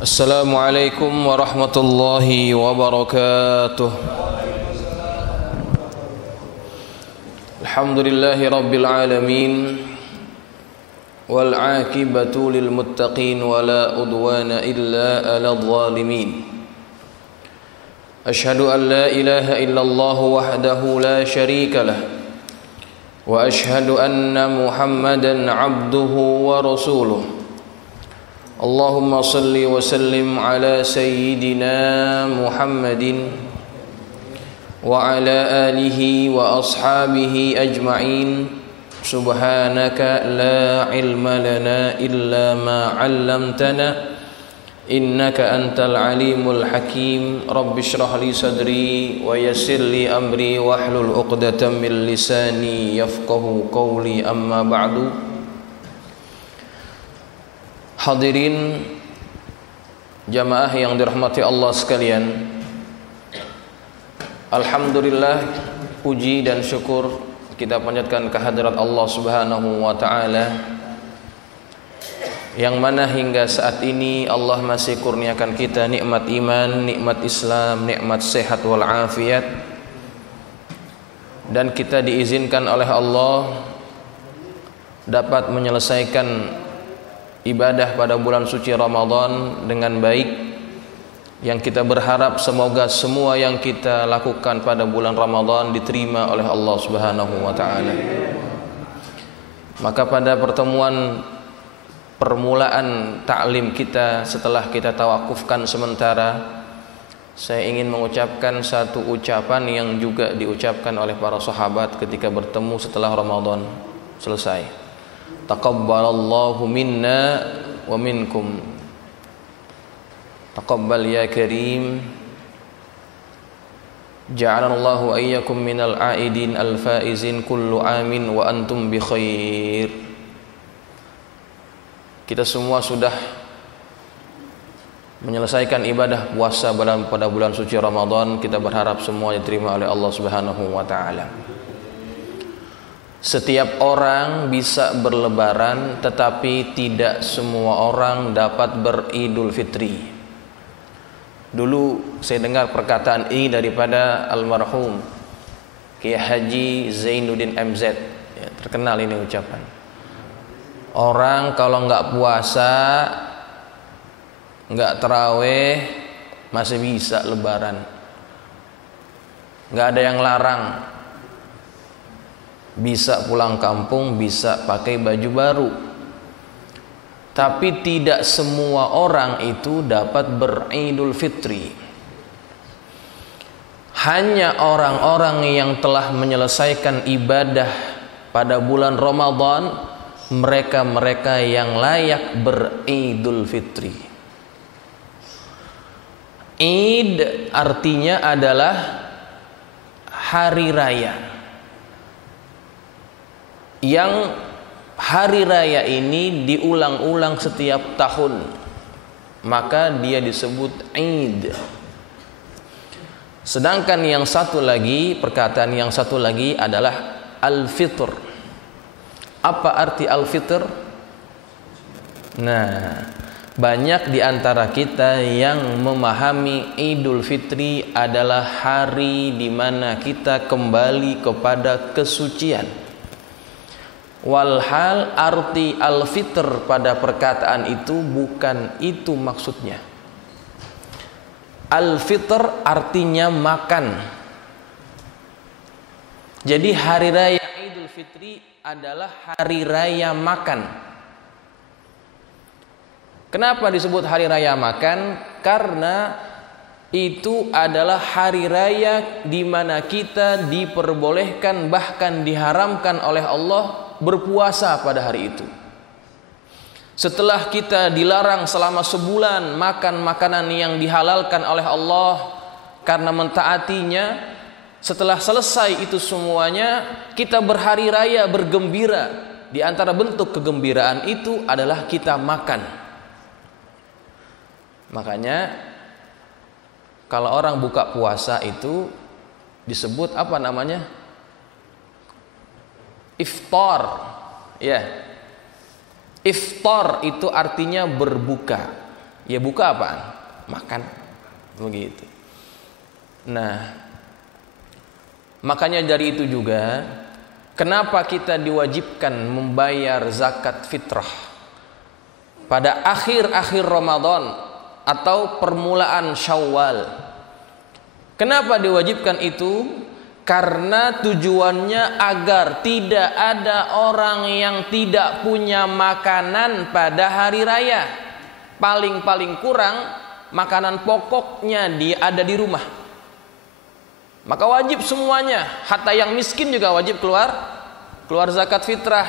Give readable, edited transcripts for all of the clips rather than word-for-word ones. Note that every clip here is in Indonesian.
Assalamualaikum warahmatullahi wabarakatuh. Alhamdulillahi rabbil alamin, wal aqibatu lil muttaqin, wala udwana illa 'alal zalimin. Ashhadu an la ilaha illallah wahdahu la syarika lah, wa ashhadu anna Muhammadan 'abduhu wa rasuluh. Allahumma salli wa sallim ala sayyidina Muhammadin wa ala alihi wa ashabihi ajma'in. Subhanaka la ilma lana illa ma 'allamtana innaka antal alimul hakim. Rabbi shrah li sadri wa yassir li amri wahlul 'uqdatam min lisani yafqahu qawli. Amma ba'du. Hadirin jamaah yang dirahmati Allah sekalian, alhamdulillah, puji dan syukur kita panjatkan kehadirat Allah Subhanahu wa taala, yang mana hingga saat ini Allah masih kurniakan kita nikmat iman, nikmat Islam, nikmat sehat wal afiat, dan kita diizinkan oleh Allah dapat menyelesaikan ibadah pada bulan suci Ramadan dengan baik, yang kita berharap semoga semua yang kita lakukan pada bulan Ramadan diterima oleh Allah Subhanahu wa taala. Maka pada permulaan taklim kita setelah kita tawakufkan sementara, saya ingin mengucapkan satu ucapan yang juga diucapkan oleh para sahabat ketika bertemu setelah Ramadan selesai. Taqabbalallahu minna wa minkum. Taqabbal ya karim. Ja'alallahu ayyakum minal aidin al-faizin kullu amin wa antum bi khair. Kita semua sudah menyelesaikan ibadah puasa pada bulan suci Ramadan. Kita berharap semua diterima oleh Allah Subhanahu wa taala. Setiap orang bisa berlebaran, tetapi tidak semua orang dapat beridul fitri. Dulu saya dengar perkataan ini daripada almarhum Kiai Haji Zainuddin MZ, ya, terkenal ini ucapan. Orang kalau nggak puasa, nggak taraweh, masih bisa lebaran. Nggak ada yang larang. Bisa pulang kampung, bisa pakai baju baru. Tapi tidak semua orang itu dapat beridul fitri. Hanya orang-orang yang telah menyelesaikan ibadah pada bulan Ramadan, mereka-mereka yang layak beridul fitri. Id artinya adalah hari raya, yang hari raya ini diulang-ulang setiap tahun, maka dia disebut Id. Sedangkan yang satu lagi, perkataan yang satu lagi adalah Al-Fitr. Apa arti Al-Fitr? Nah, banyak di antara kita yang memahami Idul Fitri adalah hari di mana kita kembali kepada kesucian. Walhal arti al-fitr pada perkataan itu bukan itu maksudnya. Al-fitr artinya makan. Jadi hari raya Idul Fitri adalah hari raya makan. Kenapa disebut hari raya makan? Karena itu adalah hari raya di mana kita diperbolehkan, bahkan diharamkan oleh Allah berpuasa pada hari itu. Setelah kita dilarang selama sebulan makan makanan yang dihalalkan oleh Allah karena mentaatinya, setelah selesai itu semuanya, kita berhari raya, bergembira. Di antara bentuk kegembiraan itu adalah kita makan. Makanya kalau orang buka puasa itu disebut apa namanya? Iftar. Ya. Iftar itu artinya berbuka. Ya buka apaan? Makan. Begitu. Nah, makanya dari itu juga kenapa kita diwajibkan membayar zakat fitrah pada akhir-akhir Ramadan atau permulaan Syawal. Kenapa diwajibkan itu? Karena tujuannya agar tidak ada orang yang tidak punya makanan pada hari raya. Paling-paling kurang makanan pokoknya ada di rumah. Maka wajib semuanya, hatta yang miskin juga wajib keluar zakat fitrah.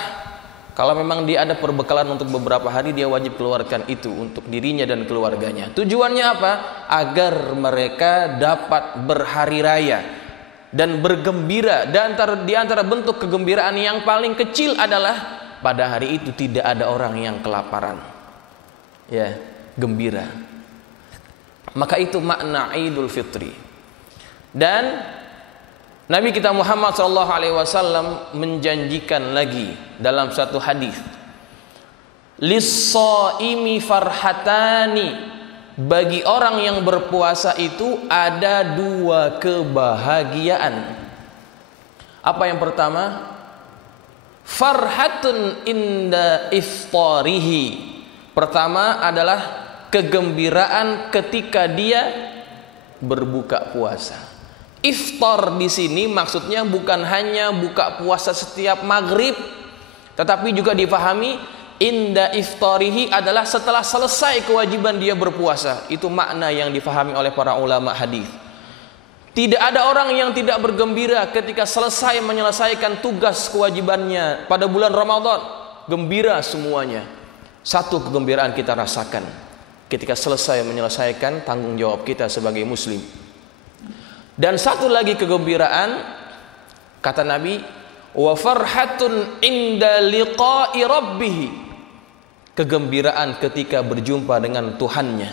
Kalau memang dia ada perbekalan untuk beberapa hari, dia wajib keluarkan itu untuk dirinya dan keluarganya. Tujuannya apa? Agar mereka dapat berhari raya dan bergembira. Di antara bentuk kegembiraan yang paling kecil adalah pada hari itu tidak ada orang yang kelaparan. Ya, gembira. Maka itu makna Idul Fitri. Dan Nabi kita Muhammad SAW menjanjikan lagi dalam satu hadis, lis-shaimi farhatani, bagi orang yang berpuasa itu ada dua kebahagiaan. Apa yang pertama? Farhatun inda iftarihi. Pertama adalah kegembiraan ketika dia berbuka puasa. Iftar di sini maksudnya bukan hanya buka puasa setiap maghrib, tetapi juga dipahami inda iftarihi adalah setelah selesai kewajiban dia berpuasa. Itu makna yang difahami oleh para ulama hadis. Tidak ada orang yang tidak bergembira ketika selesai menyelesaikan tugas kewajibannya pada bulan Ramadan. Gembira semuanya. Satu kegembiraan kita rasakan ketika selesai menyelesaikan tanggung jawab kita sebagai muslim. Dan satu lagi kegembiraan, kata Nabi, wa farhatun inda liqa'i rabbih, kegembiraan ketika berjumpa dengan Tuhannya.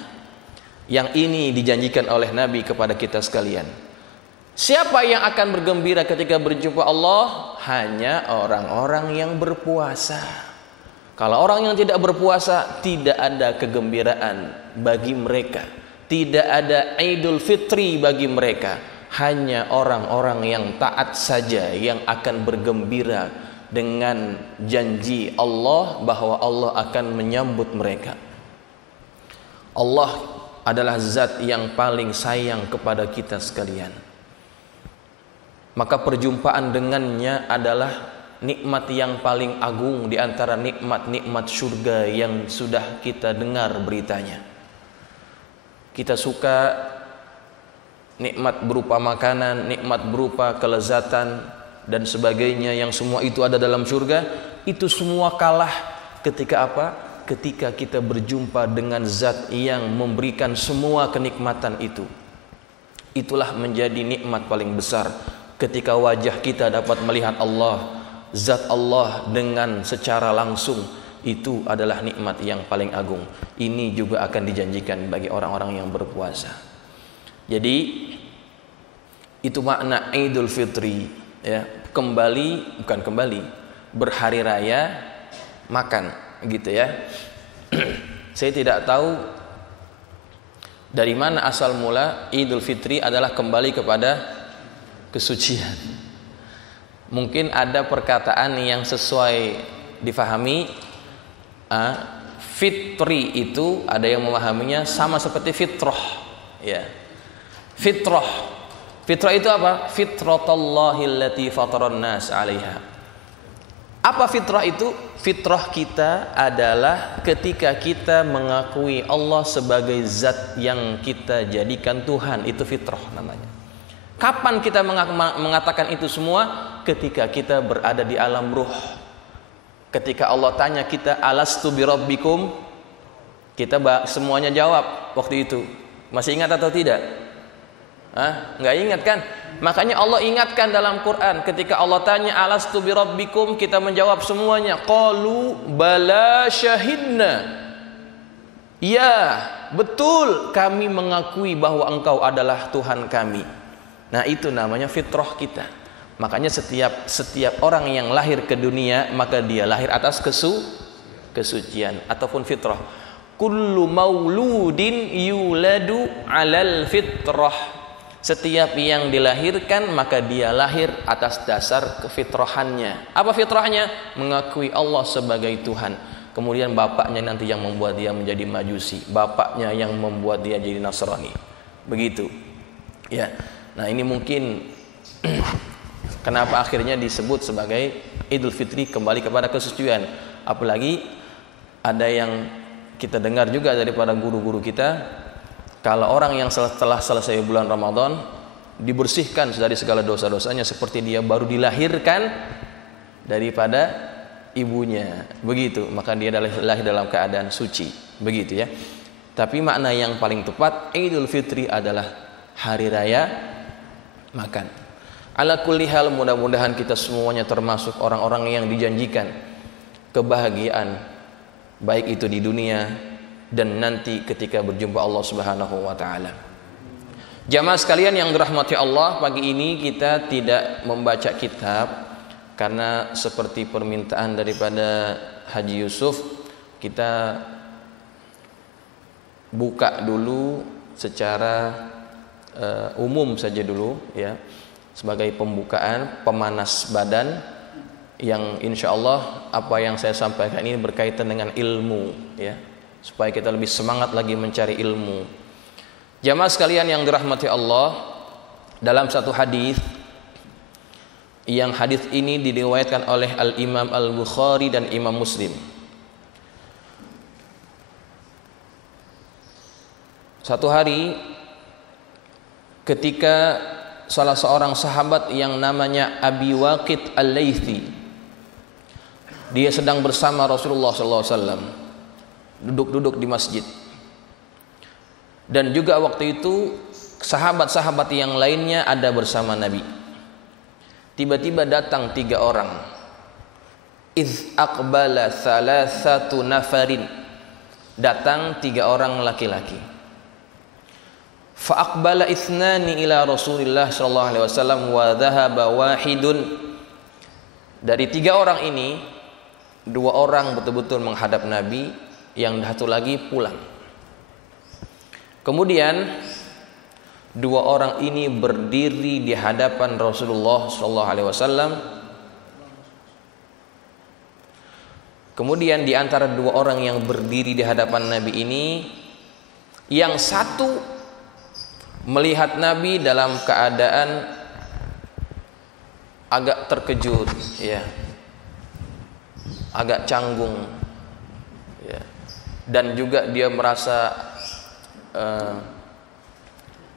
Yang ini dijanjikan oleh Nabi kepada kita sekalian. Siapa yang akan bergembira ketika berjumpa Allah? Hanya orang-orang yang berpuasa. Kalau orang yang tidak berpuasa, tidak ada kegembiraan bagi mereka, tidak ada Idul Fitri bagi mereka. Hanya orang-orang yang taat saja yang akan bergembira dengan janji Allah bahwa Allah akan menyambut mereka. Allah adalah zat yang paling sayang kepada kita sekalian. Maka perjumpaan dengannya adalah nikmat yang paling agung di antara nikmat-nikmat surga yang sudah kita dengar beritanya. Kita suka nikmat berupa makanan, nikmat berupa kelezatan dan sebagainya yang semua itu ada dalam surga. Itu semua kalah ketika apa? Ketika kita berjumpa dengan zat yang memberikan semua kenikmatan itu. Itulah menjadi nikmat paling besar. Ketika wajah kita dapat melihat Allah, zat Allah dengan secara langsung, itu adalah nikmat yang paling agung. Ini juga akan dijanjikan bagi orang-orang yang berpuasa. Jadi itu makna Idul Fitri, ya, bukan kembali berhari raya makan gitu ya. Saya tidak tahu dari mana asal mula Idul Fitri adalah kembali kepada kesucian. Mungkin ada perkataan yang sesuai difahami. Fitri itu ada yang memahaminya sama seperti fitrah, ya. Fitrah itu apa? Fitratallahi allati fataran nas 'alaiha. Apa fitrah itu? Fitrah kita adalah ketika kita mengakui Allah sebagai zat yang kita jadikan Tuhan. Itu fitrah namanya. Kapan kita mengatakan itu semua? Ketika kita berada di alam ruh. Ketika Allah tanya kita, alastu birabbikum? Kita semuanya jawab waktu itu. Masih ingat atau tidak? Nggak ingat kan? Makanya Allah ingatkan dalam Quran, ketika Allah tanya alastu birabbikum, kita menjawab semuanya, qalu bala syahidna. Ya, betul kami mengakui bahwa engkau adalah Tuhan kami. Nah, itu namanya fitrah kita. Makanya setiap orang yang lahir ke dunia, maka dia lahir atas kesucian ataupun fitrah. kullu mauludin yuladu 'alal fitrah. Setiap yang dilahirkan maka dia lahir atas dasar kefitrahannya. Apa fitrahnya? Mengakui Allah sebagai Tuhan. Kemudian bapaknya nanti yang membuat dia menjadi Majusi, bapaknya yang membuat dia jadi Nasrani. Begitu. Ya. Nah, ini mungkin kenapa akhirnya disebut sebagai Idul Fitri, kembali kepada kesucian. Apalagi ada yang kita dengar juga daripada guru-guru kita, kalau orang yang setelah selesai bulan Ramadan dibersihkan dari segala dosa-dosanya seperti dia baru dilahirkan daripada ibunya, begitu, maka dia lahir dalam keadaan suci, begitu ya. Tapi makna yang paling tepat, Idul Fitri adalah hari raya makan. Ala kulli hal, mudah-mudahan kita semuanya termasuk orang-orang yang dijanjikan kebahagiaan, baik itu di dunia dan nanti ketika berjumpa Allah Subhanahu wa taala. Jamaah sekalian yang dirahmati Allah, pagi ini kita tidak membaca kitab karena seperti permintaan daripada Haji Yusuf, kita buka dulu secara umum saja dulu ya, sebagai pembukaan, pemanas badan, yang insya Allah apa yang saya sampaikan ini berkaitan dengan ilmu ya, supaya kita lebih semangat lagi mencari ilmu. Jamaah sekalian yang dirahmati Allah, dalam satu hadis, yang hadis ini diriwayatkan oleh Al-Imam Al-Bukhari dan Imam Muslim. Satu hari ketika salah seorang sahabat yang namanya Abi Waqid Al-Laythi, dia sedang bersama Rasulullah SAW, duduk-duduk di masjid. Dan juga waktu itu sahabat-sahabat yang lainnya ada bersama Nabi. Tiba-tiba datang 3 orang. Iz aqbala thalathatu nafarin. Datang 3 orang laki-laki. Fa aqbala ithnani ila Rasulillah sallallahu alaihi wasallam wa dhahaba wahidun. Dari 3 orang ini, 2 orang betul-betul menghadap Nabi, yang satu lagi pulang. Kemudian 2 orang ini berdiri di hadapan Rasulullah sallallahu alaihi wasallam. Kemudian di antara 2 orang yang berdiri di hadapan Nabi ini, yang satu melihat Nabi dalam keadaan agak terkejut ya, agak canggung ya, dan juga dia merasa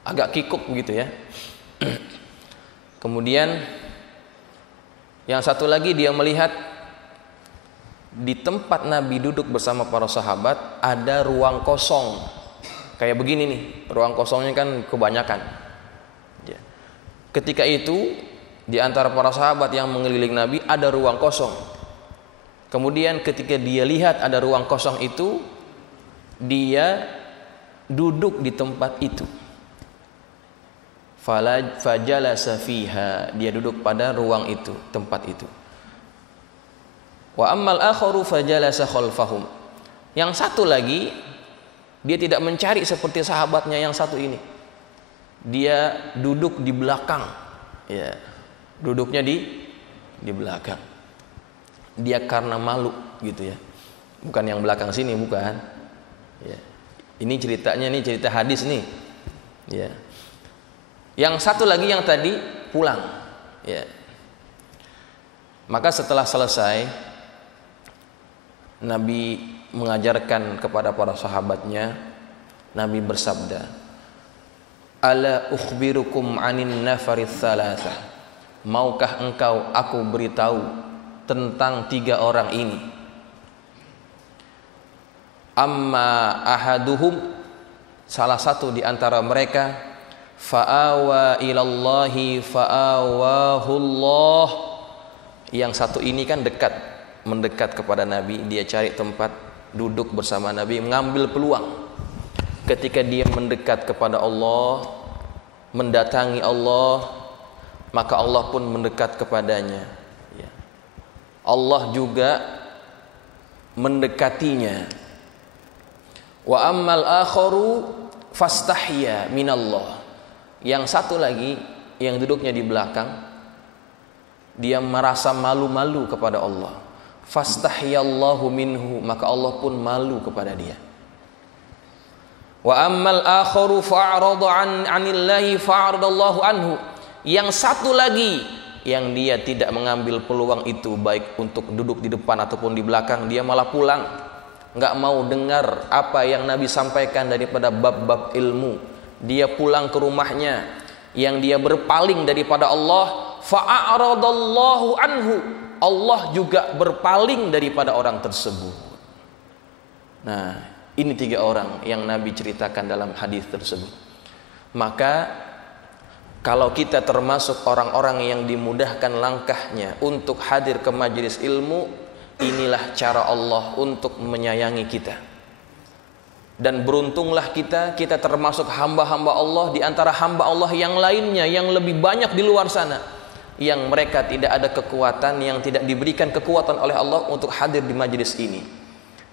agak kikuk begitu ya. Kemudian yang satu lagi dia melihat di tempat Nabi duduk bersama para sahabat ada ruang kosong. Kayak begini nih, ruang kosongnya kan kebanyakan ya. Ketika itu di antara para sahabat yang mengeliling Nabi ada ruang kosong. Kemudian ketika dia lihat ada ruang kosong itu, dia duduk di tempat itu. Fajalasa fiha, dia duduk pada ruang itu, tempat itu. Wa ammal akharu fajalasa khalfahum. Yang satu lagi, dia tidak mencari seperti sahabatnya yang satu ini. Dia duduk di belakang. Ya, duduknya di belakang. Dia karena malu gitu ya. Bukan yang belakang sini, bukan. Ya. Ini ceritanya, ini cerita hadis nih. Ya. Yang satu lagi yang tadi pulang. Ya. Maka setelah selesai, Nabi mengajarkan kepada para sahabatnya, Nabi bersabda, ala ukhbirukum anin nafarits tsalatsa. Maukah engkau aku beritahu tentang 3 orang ini? Amma ahaduhum, salah satu di antara mereka, fa'awa ilallahi fa'awahullah. Yang satu ini kan mendekat kepada Nabi, dia cari tempat duduk bersama Nabi, mengambil peluang. Ketika dia mendekat kepada Allah, mendatangi Allah, maka Allah pun mendekat kepadanya ya. Allah juga mendekatinya. Wa ammal akharu fastahya minallah. Yang satu lagi yang duduknya di belakang, dia merasa malu-malu kepada Allah. Fastahyallahu minhu, maka Allah pun malu kepada dia. Wa ammal akharu fa'arada 'anillahi fa'aradallahu anhu. Yang satu lagi yang dia tidak mengambil peluang itu, baik untuk duduk di depan ataupun di belakang, dia malah pulang, nggak mau dengar apa yang Nabi sampaikan daripada bab-bab ilmu. Dia pulang ke rumahnya, yang dia berpaling daripada Allah, fa'aradallahu anhu, Allah juga berpaling daripada orang tersebut. Nah, ini 3 orang yang Nabi ceritakan dalam hadis tersebut. Maka kalau kita termasuk orang-orang yang dimudahkan langkahnya untuk hadir ke majelis ilmu, inilah cara Allah untuk menyayangi kita. Dan beruntunglah kita termasuk hamba-hamba Allah di antara hamba Allah yang lainnya yang lebih banyak di luar sana, yang mereka tidak ada kekuatan, yang tidak diberikan kekuatan oleh Allah untuk hadir di majelis ini.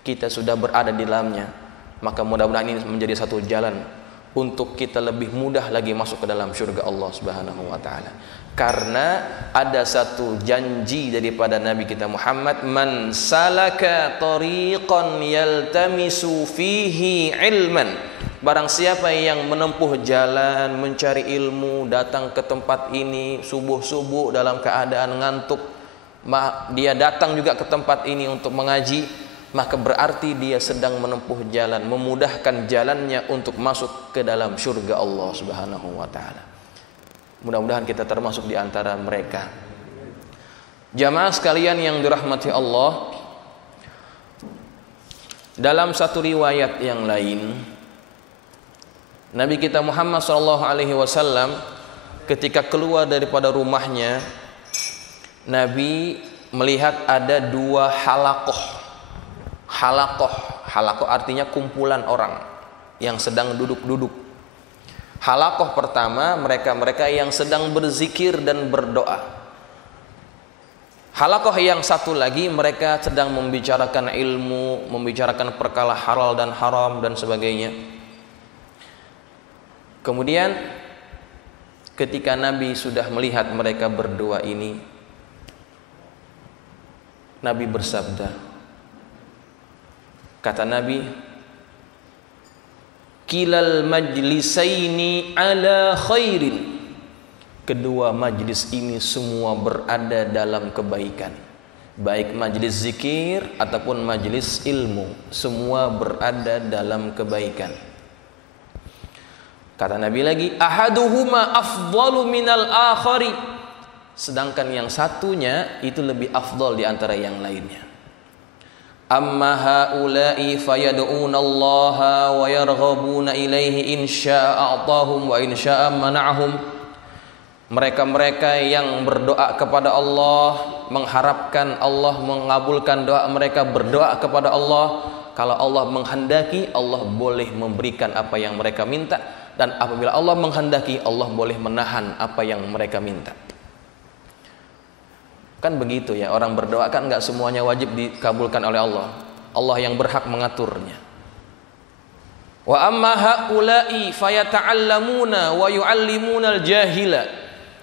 Kita sudah berada di dalamnya, maka mudah-mudahan ini menjadi satu jalan untuk kita lebih mudah lagi masuk ke dalam surga Allah Subhanahu wa taala. Karena ada satu janji daripada Nabi kita Muhammad, man salaka tariqan yaltamisu fihi ilman, barang siapa yang menempuh jalan mencari ilmu, datang ke tempat ini subuh-subuh dalam keadaan ngantuk, dia datang juga ke tempat ini untuk mengaji, maka berarti dia sedang menempuh jalan, memudahkan jalannya untuk masuk ke dalam surga Allah Subhanahu wa taala. Mudah-mudahan kita termasuk di antara mereka. Jamaah sekalian yang dirahmati Allah, dalam satu riwayat yang lain, Nabi kita Muhammad SAW ketika keluar daripada rumahnya, Nabi melihat ada 2 halaqah. Halaqah artinya kumpulan orang yang sedang duduk-duduk. Halaqah pertama, mereka-mereka yang sedang berzikir dan berdoa. Halaqah yang satu lagi, mereka sedang membicarakan ilmu, membicarakan perkara halal dan haram dan sebagainya. Kemudian ketika Nabi sudah melihat mereka berdoa ini, Nabi bersabda, kata Nabi, kilal majlisaini ala khairin, kedua majlis ini semua berada dalam kebaikan, baik majlis zikir ataupun majlis ilmu, semua berada dalam kebaikan. Kata Nabi lagi, ahaduhuma afdalu minal akhari, sedangkan yang satunya itu lebih afdal di antara yang lainnya. Amma haula'i fayad'unallaha wa yarghabuna ilaihi in syaa'a a'tahum wa in syaa'a mana'ahum. Mereka-mereka yang berdoa kepada Allah, mengharapkan Allah mengabulkan doa mereka, berdoa kepada Allah, kalau Allah menghendaki, Allah boleh memberikan apa yang mereka minta, dan apabila Allah menghendaki, Allah boleh menahan apa yang mereka minta. Kan begitu ya, orang berdoa kan nggak semuanya wajib dikabulkan oleh Allah. Allah yang berhak mengaturnya. Wa amma haula'i fayata'allamuna wa yu'allimuna al-jahila.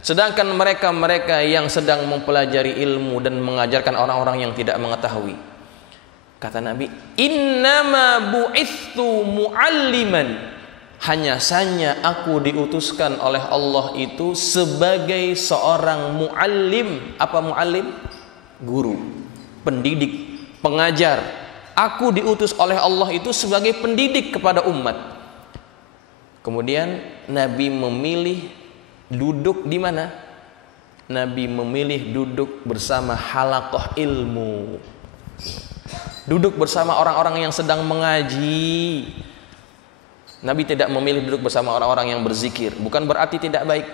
Sedangkan mereka-mereka yang sedang mempelajari ilmu dan mengajarkan orang-orang yang tidak mengetahui. Kata Nabi, innama bu'ithu mu'alliman. Hanya saja aku diutuskan oleh Allah itu sebagai seorang muallim. Apa muallim? Guru, pendidik, pengajar. Aku diutus oleh Allah itu sebagai pendidik kepada umat. Kemudian Nabi memilih duduk di mana? Nabi memilih duduk bersama halaqah ilmu. Duduk bersama orang-orang yang sedang mengaji. Nabi tidak memilih duduk bersama orang-orang yang berzikir. Bukan berarti tidak baik.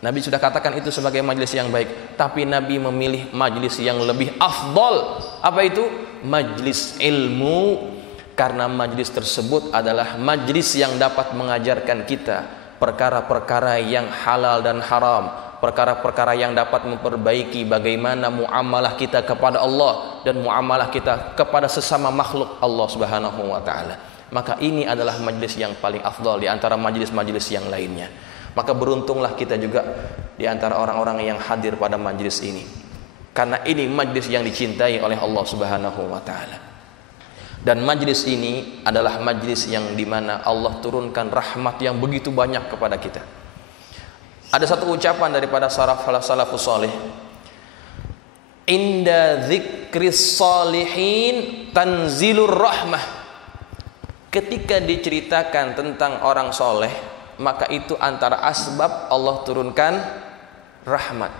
Nabi sudah katakan itu sebagai majlis yang baik. Tapi Nabi memilih majlis yang lebih afdal. Apa itu? Majlis ilmu. Karena majlis tersebut adalah majlis yang dapat mengajarkan kita perkara-perkara yang halal dan haram. Perkara-perkara yang dapat memperbaiki bagaimana muamalah kita kepada Allah dan muamalah kita kepada sesama makhluk Allah Subhanahu wa taala. maka ini adalah majelis yang paling afdal di antara majelis-majelis yang lainnya. Maka beruntunglah kita juga di antara orang-orang yang hadir pada majelis ini, karena ini majelis yang dicintai oleh Allah Subhanahu wa taala. Dan majelis ini adalah majelis yang dimana Allah turunkan rahmat yang begitu banyak kepada kita. Ada satu ucapan daripada salafus salih, inda dzikris salihin tanzilur rahmah. Ketika diceritakan tentang orang soleh, maka itu antara asbab Allah turunkan rahmat.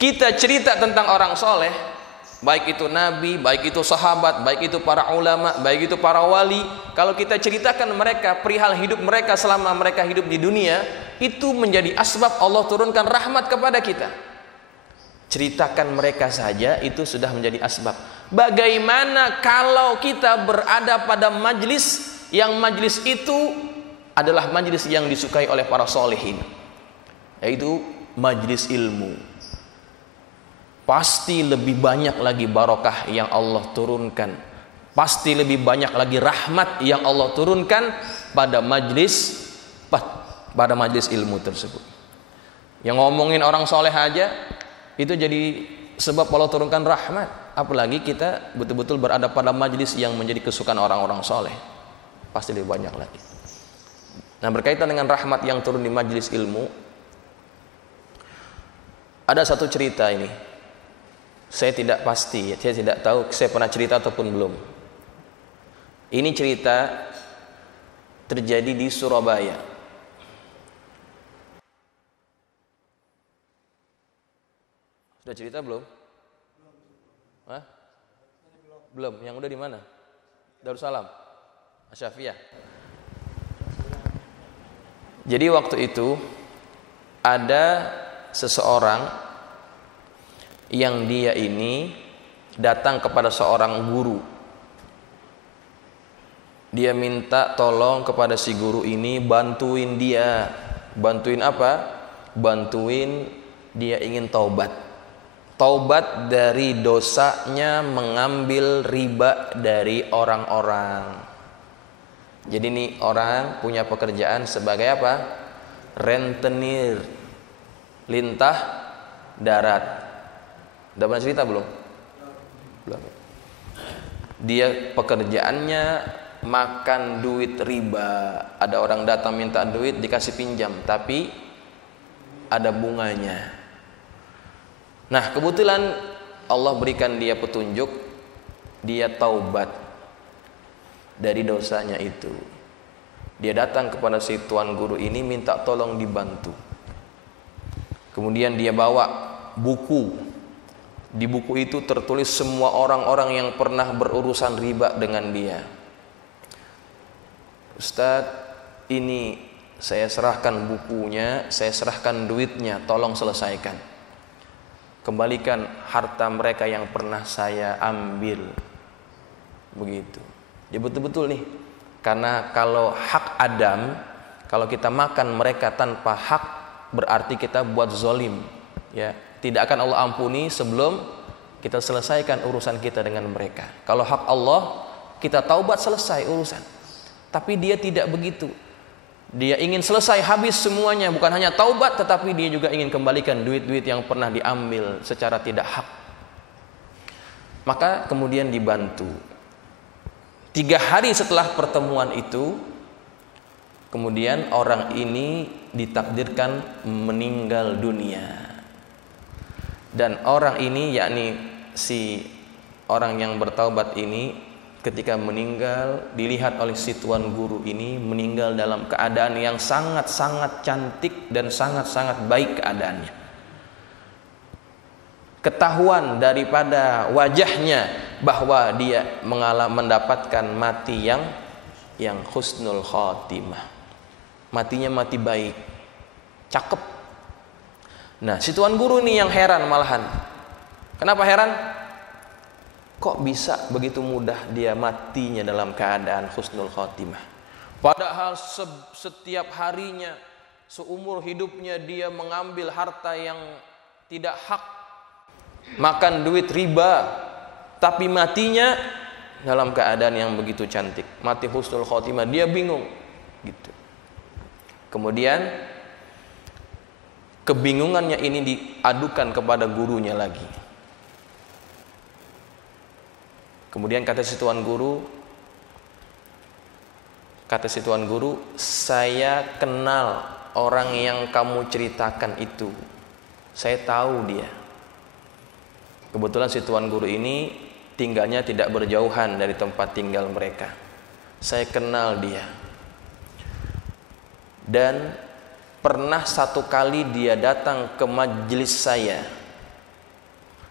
Kita cerita tentang orang soleh, baik itu nabi, baik itu sahabat, baik itu para ulama, baik itu para wali, kalau kita ceritakan mereka, perihal hidup mereka selama mereka hidup di dunia, itu menjadi asbab Allah turunkan rahmat kepada kita. Ceritakan mereka saja itu sudah menjadi asbab. Bagaimana kalau kita berada pada majlis yang majlis itu adalah majlis yang disukai oleh para solehin, yaitu majlis ilmu. Pasti lebih banyak lagi barokah yang Allah turunkan, pasti lebih banyak lagi rahmat yang Allah turunkan pada majlis ilmu tersebut. Yang ngomongin orang soleh aja itu jadi sebab Allah turunkan rahmat, apalagi kita betul-betul berada pada majlis yang menjadi kesukaan orang-orang soleh, pasti lebih banyak lagi. Nah, berkaitan dengan rahmat yang turun di majlis ilmu, ada satu cerita ini. Saya tidak pasti, saya tidak tahu saya pernah cerita ataupun belum. Ini cerita terjadi di Surabaya. Sudah cerita belum? Hah? Belum. Yang udah di mana? Darussalam, Asyafiyah. Jadi waktu itu ada seseorang yang dia ini datang kepada seorang guru. Dia minta tolong kepada si guru ini bantuin dia. Bantuin apa? Bantuin dia ingin taubat. Taubat dari dosanya mengambil riba dari orang-orang. Jadi nih orang punya pekerjaan sebagai apa? Rentenir, lintah darat. Udah pernah cerita belum? Belum. Dia pekerjaannya makan duit riba. Ada orang datang minta duit, dikasih pinjam, tapi ada bunganya. Nah, kebetulan Allah berikan dia petunjuk, dia taubat dari dosanya itu. Dia datang kepada si tuan guru ini minta tolong dibantu. Kemudian dia bawa buku. Di buku itu tertulis semua orang-orang yang pernah berurusan riba dengan dia. Ustadz, ini saya serahkan bukunya, saya serahkan duitnya, tolong selesaikan. Kembalikan harta mereka yang pernah saya ambil. Begitu. Ya betul-betul nih. Karena kalau hak Adam, kalau kita makan mereka tanpa hak, berarti kita buat zolim. Ya. Tidak akan Allah ampuni sebelum kita selesaikan urusan kita dengan mereka. Kalau hak Allah, kita taubat selesai urusan. Tapi dia tidak begitu. Dia ingin selesai habis semuanya, bukan hanya taubat, tetapi dia juga ingin kembalikan duit-duit yang pernah diambil secara tidak hak. Maka kemudian dibantu. 3 hari setelah pertemuan itu, kemudian orang ini ditakdirkan meninggal dunia. Dan orang ini, yakni si orang yang bertaubat ini, ketika meninggal dilihat oleh si tuan guru ini meninggal dalam keadaan yang sangat-sangat cantik dan sangat-sangat baik keadaannya. Ketahuan daripada wajahnya bahwa dia mendapatkan mati yang husnul khatimah. Matinya mati baik, cakep. Nah, si tuan guru ini yang heran malahan. Kenapa heran? Kok bisa begitu mudah dia matinya dalam keadaan husnul khotimah? Padahal setiap harinya, seumur hidupnya dia mengambil harta yang tidak hak, makan duit riba, tapi matinya dalam keadaan yang begitu cantik, mati husnul khotimah, dia bingung gitu. Kemudian kebingungannya ini diadukan kepada gurunya lagi. Kemudian kata si tuan guru, saya kenal orang yang kamu ceritakan itu. Saya tahu dia. Kebetulan si tuan guru ini tinggalnya tidak berjauhan dari tempat tinggal mereka. Saya kenal dia. Dan pernah satu kali dia datang ke majelis saya.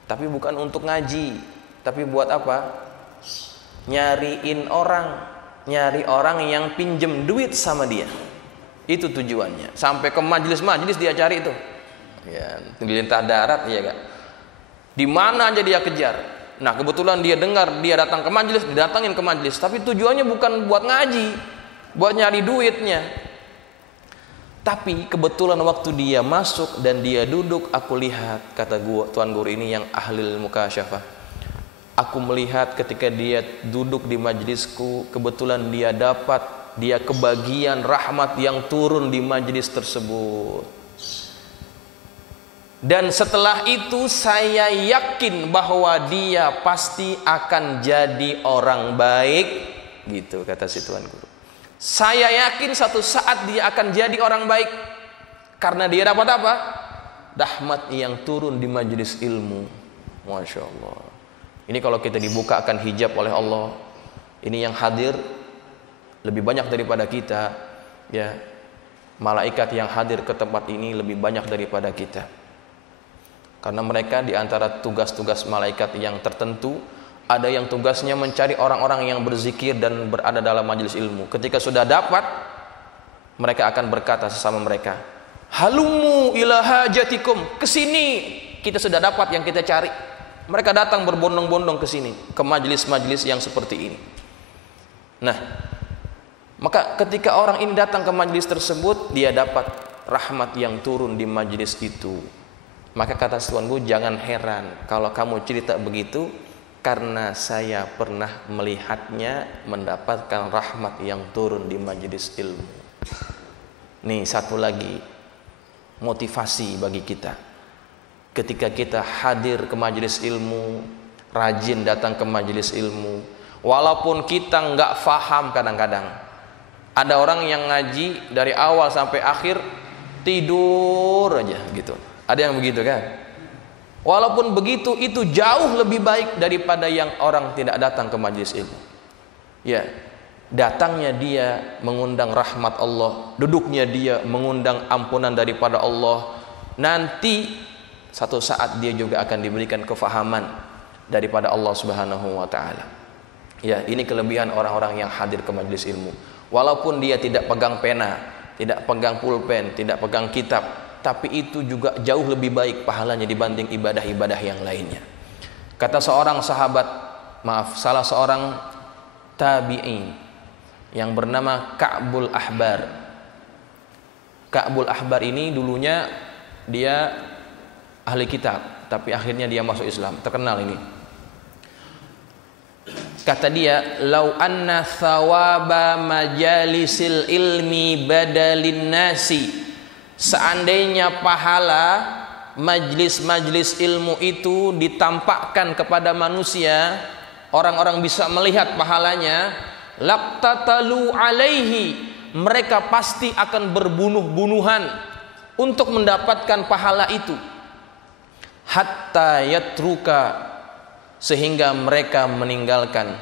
Tapi bukan untuk ngaji, tapi buat apa? Nyari orang yang pinjem duit sama dia. Itu tujuannya. Sampai ke majelis-majelis dia cari itu. Ya, lintah darat, iya Kak. Di mana aja dia kejar. Nah, kebetulan dia dengar dia datang ke majelis, didatangin ke majelis, tapi tujuannya bukan buat ngaji, buat nyari duitnya. Tapi kebetulan waktu dia masuk dan dia duduk, aku lihat, kata tuan guru ini yang ahli mukasyafah, aku melihat ketika dia duduk di majelisku, kebetulan dia kebagian rahmat yang turun di majelis tersebut. Dan setelah itu saya yakin bahwa dia pasti akan jadi orang baik, gitu kata si tuan guru. Saya yakin satu saat dia akan jadi orang baik karena dia dapat apa? Rahmat yang turun di majelis ilmu. Masya Allah. Ini kalau kita dibukakan hijab oleh Allah, ini yang hadir lebih banyak daripada kita, ya. Malaikat yang hadir ke tempat ini lebih banyak daripada kita. Karena mereka di antara tugas-tugas malaikat yang tertentu, ada yang tugasnya mencari orang-orang yang berzikir dan berada dalam majelis ilmu. Ketika sudah dapat, mereka akan berkata sesama mereka, halumu ila hajatikum, kesini, kita sudah dapat yang kita cari. Mereka datang berbondong-bondong ke sini, ke majelis-majelis yang seperti ini. Nah, maka ketika orang ini datang ke majelis tersebut, dia dapat rahmat yang turun di majelis itu. Maka kata tuan guru, jangan heran kalau kamu cerita begitu, karena saya pernah melihatnya mendapatkan rahmat yang turun di majelis ilmu. Nih satu lagi motivasi bagi kita. Ketika kita hadir ke majelis ilmu, rajin datang ke majelis ilmu, walaupun kita nggak faham kadang-kadang. Ada orang yang ngaji dari awal sampai akhir tidur aja gitu. Ada yang begitu kan? Walaupun begitu, itu jauh lebih baik daripada yang orang tidak datang ke majelis ilmu. Ya, datangnya dia mengundang rahmat Allah, duduknya dia mengundang ampunan daripada Allah. Nanti satu saat dia juga akan diberikan kefahaman daripada Allah Subhanahu wa taala. Ya, ini kelebihan orang-orang yang hadir ke majelis ilmu. Walaupun dia tidak pegang pena, tidak pegang pulpen, tidak pegang kitab, tapi itu juga jauh lebih baik pahalanya dibanding ibadah-ibadah yang lainnya. Kata seorang sahabat, salah seorang tabi'in yang bernama Ka'bul Ahbar. Ka'bul Ahbar ini dulunya dia ahli kitab, tapi akhirnya dia masuk Islam, terkenal ini. Kata dia, lau anna thawaba majalisil ilmi badalin nasi, seandainya pahala majlis-majlis ilmu itu ditampakkan kepada manusia, orang-orang bisa melihat pahalanya, laqtatalu alaihi, mereka pasti akan berbunuh-bunuhan untuk mendapatkan pahala itu. Hatta yatruka, sehingga mereka meninggalkan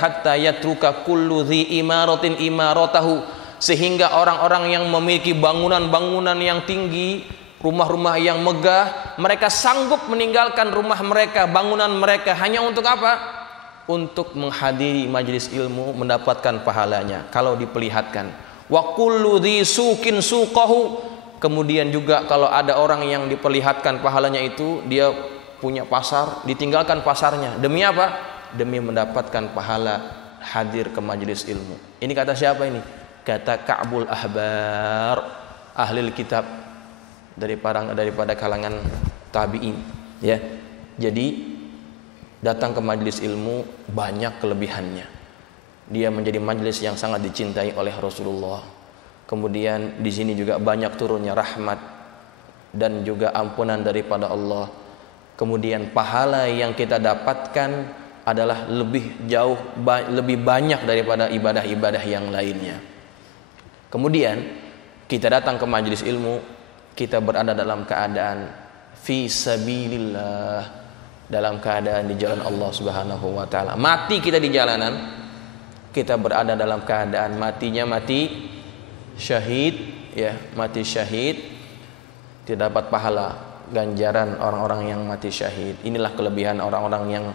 hatta yatruka kullu dhi imaratin imaratahu, sehingga orang-orang yang memiliki bangunan-bangunan yang tinggi, rumah-rumah yang megah, mereka sanggup meninggalkan rumah mereka, bangunan mereka, hanya untuk apa? Untuk menghadiri majelis ilmu, mendapatkan pahalanya kalau diperlihatkan. Wa kullu dhi suqin suqahu, kemudian juga kalau ada orang yang diperlihatkan pahalanya itu, dia punya pasar, ditinggalkan pasarnya. Demi apa? Demi mendapatkan pahala hadir ke majelis ilmu. Ini kata siapa ini? Kata Ka'bul Ahbar, ahli kitab daripada kalangan tabi'in, ya. Jadi datang ke majelis ilmu banyak kelebihannya. Dia menjadi majelis yang sangat dicintai oleh Rasulullah. Kemudian di sini juga banyak turunnya rahmat dan juga ampunan daripada Allah. Kemudian pahala yang kita dapatkan adalah lebih banyak daripada ibadah-ibadah yang lainnya. Kemudian kita datang ke majelis ilmu, kita berada dalam keadaan fi sabilillah, dalam keadaan di jalan Allah Subhanahu wa taala. Mati kita di jalanan, kita berada dalam keadaan mati syahid, ya, mati syahid, tidak dapat pahala ganjaran orang-orang yang mati syahid. Inilah kelebihan orang-orang yang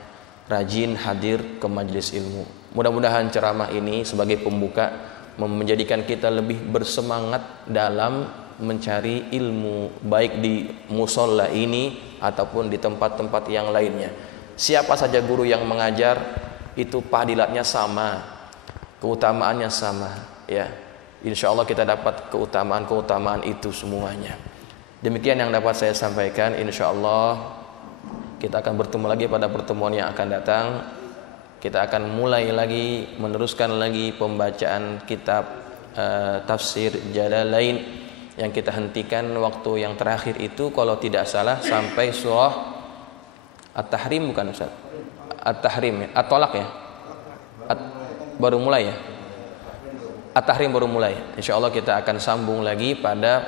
rajin hadir ke majelis ilmu. Mudah-mudahan ceramah ini sebagai pembuka menjadikan kita lebih bersemangat dalam mencari ilmu, baik di musola ini ataupun di tempat-tempat yang lainnya. Siapa saja guru yang mengajar itu padilatnya sama, keutamaannya sama, ya. Insya Allah kita dapat keutamaan itu semuanya. Demikian yang dapat saya sampaikan. Insya Allah kita akan bertemu lagi pada pertemuan yang akan datang. Kita akan mulai lagi, meneruskan lagi pembacaan kitab tafsir Jalalain yang kita hentikan waktu yang terakhir itu kalau tidak salah sampai surah At-Tahrim, bukan Ustaz? At-Tahrim ya? At-Tolak ya? Baru mulai ya? At-Tahrim baru mulai. Insya Allah kita akan sambung lagi pada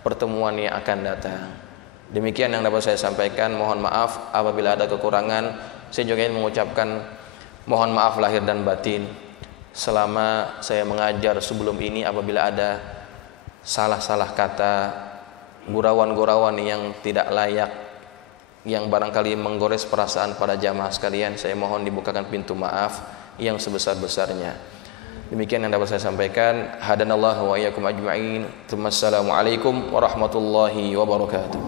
pertemuan yang akan datang. Demikian yang dapat saya sampaikan. Mohon maaf apabila ada kekurangan. Saya juga ingin mengucapkan mohon maaf lahir dan batin selama saya mengajar sebelum ini apabila ada salah-salah kata, gurauan-gurauan yang tidak layak, yang barangkali menggores perasaan para jamaah sekalian. Saya mohon dibukakan pintu maaf yang sebesar-besarnya. Demikian yang dapat saya sampaikan. Hadanallahu wa iyyakum ajma'in. Assalamualaikum warahmatullahi wabarakatuh.